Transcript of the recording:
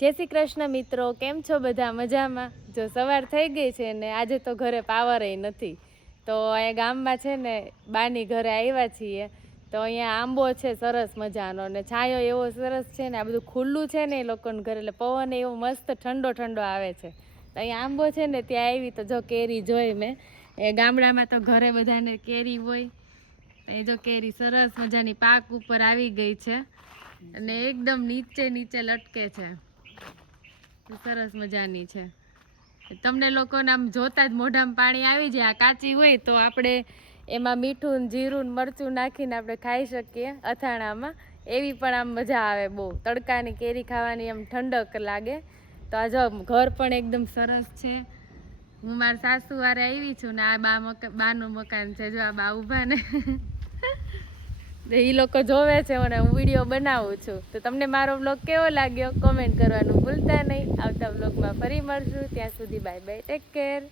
જય શ્રી કૃષ્ણ મિત્રો, કેમ છો બધા? મજામાં? જો સવાર થઈ ગઈ છે ને આજે તો ઘરે પાવર નથી, તો અહીંયા ગામમાં છે ને બાની ઘરે આવ્યા છીએ. તો અહીંયા આંબો છે સરસ મજાનો ને છાંયો એવો સરસ છે ને, આ બધું ખુલ્લું છે ને એ લોકોને ઘરે, એટલે પવન એવો મસ્ત ઠંડો ઠંડો આવે છે. તો અહીંયા આંબો છે ને ત્યાં આવી તો જો કેરી જોઈ મેં. એ ગામડામાં તો ઘરે બધાને કેરી હોય. એ જો કેરી સરસ મજાની પાક ઉપર આવી ગઈ છે અને એકદમ નીચે નીચે લટકે છે. સરસ મજાની છે. તમને લોકોને આમ જોતા જ મોઢામાં પાણી આવી જાય. આ કાચી હોય તો આપણે એમાં મીઠું જીરું મરચું નાખીને આપણે ખાઈ શકીએ અથાણામાં. એવી પણ આમ મજા આવે બહુ. તડકાની કેરી ખાવાની આમ ઠંડક લાગે. તો આ જો ઘર પણ એકદમ સરસ છે. હું મારા સાસુ વારે આવી છું ને આ બાનું મકાન છે. જો આ બા ઊભા ને એ લોકો જોવે છે અને હું વિડીયો બનાવું છું. તો તમને મારો બ્લોગ કેવો લાગ્યો કોમેન્ટ કરવાનું ભૂલતા નહીં. આવતા બ્લોગમાં ફરી મળશું. ત્યાં સુધી બાય બાય, ટેક કેર.